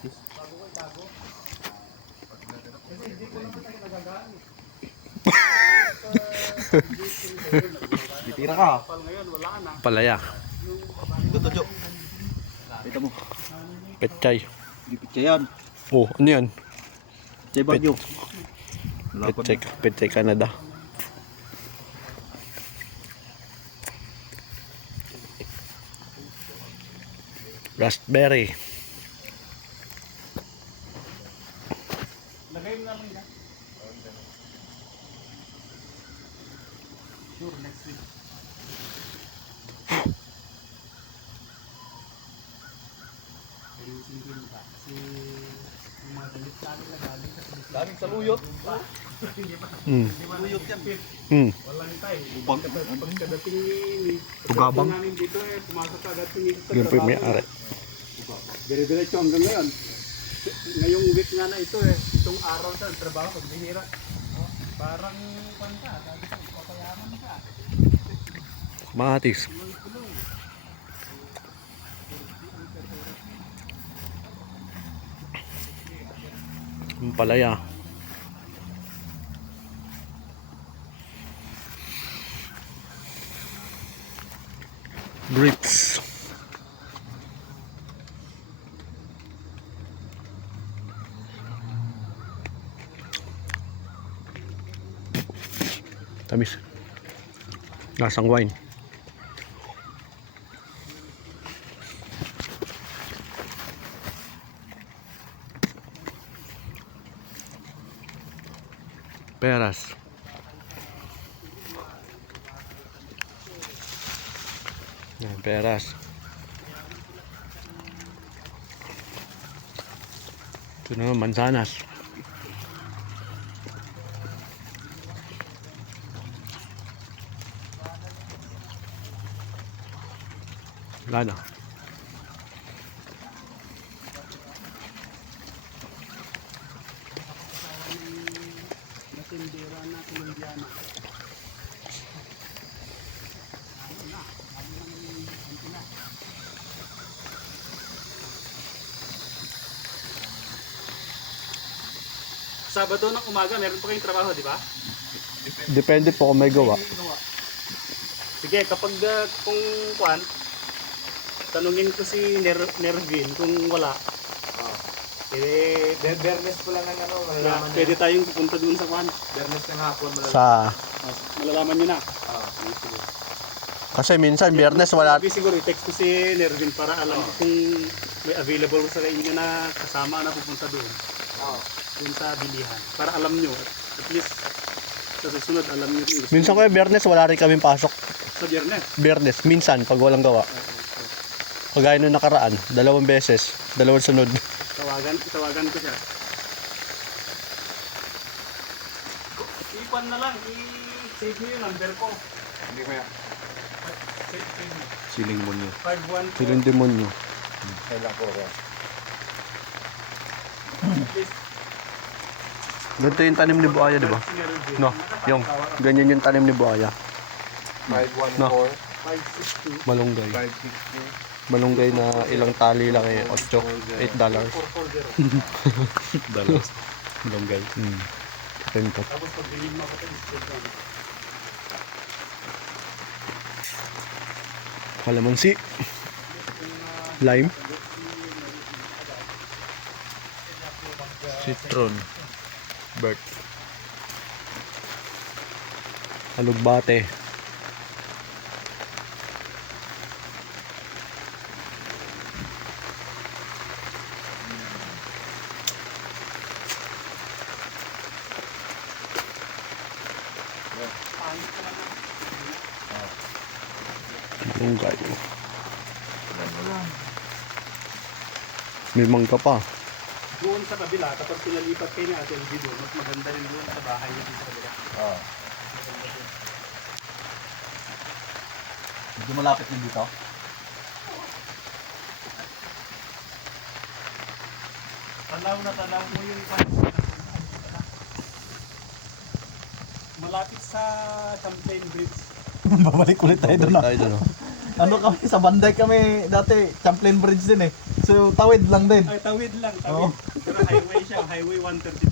kamatis. Ditira ka. Palaya. Ito, Jo. Ito mo. Petchay. Di pitya yan. Oh, ano yan? Pitya bagyo. Petchay Canada. Raspberry. Lagay mo naman yan. Sure, next week. Ayusin ko yun ba? Kasi yung mga dalit namin na galing sa dalit. Daming saluyot. Hmm. Saluyot yan. Walang tayo. Ubang. Pagkadating ni... Tugabang. namin dito pumasok agad sa Yun po yung may-ari. Dire-diretso hanggang ngayon. Ngayong week nga na ito itong araw sa trabaho, pagbihira. Parang kwanta, sabi ko, papayaman ka. Kamatis. Ang palaya. Grapes. Tamis. Lasang wine. Peras. Yan, peras. Ito naman, mansanas. Wala na. Tindera na Colombiana. Sabado ng umaga, meron pa kayong trabaho, di ba? Depende po kung may gawa. Sige, kapag kung kuan, tanungin ko si Nervin kung wala. Eh, Bernes po lang ang ano. Malalaman pwede tayong pupunta dun sa kuan. Bernes ng hapon. Sa Malalaman nyo na. kasi minsan biyernes wala. Sabi siguro, i-text ko si Nervin para alam ko kung may available sa inyo na kasama na pupunta doon. Doon sa bilihan. Para alam nyo. At least, sa susunod, alam nyo rin. Minsan ko biyernes wala rin kaming pasok. Sa biyernes. Biyernes minsan pag walang gawa. Kagaya nung nakaraan, 2 beses, 2 sunod. Tawagan ko siya. Ipan na lang, i-save nyo yung number ko. Hindi ko yan. Save mo. Siling monyo. 514. Siling demonyo. Kailan po ko. Please, Ganito yung tanim ni Buaya, di ba? si Nervin. No, yung ganyan yung tanim ni Buaya. 514. No. 562. Malunggay. 560. Malunggay na ilang tali lang eh, 8 dollars. 440. Dollars. Malunggay. Ganito. Tapos pag bilhin mo ako ito, discount mo. Kalamansi. Lime. Citron. Bert. Alugbate. Malunggay. May mangga pa. Doon sa kabila, kapag pinalipat kayo ni Ate LB doon, mas maganda rin doon sa bahay niya sa kabila. Medyo malapit din dito. Tanaw mo yung malapit sa Champlain Bridge. Babalik ulit tayo doon. Tayo doon. Ano kami, sa Banday kami dati, Champlain Bridge din eh. So, tawid lang din. Ay, tawid lang, Oo. tawid. Pero highway siya, highway 132.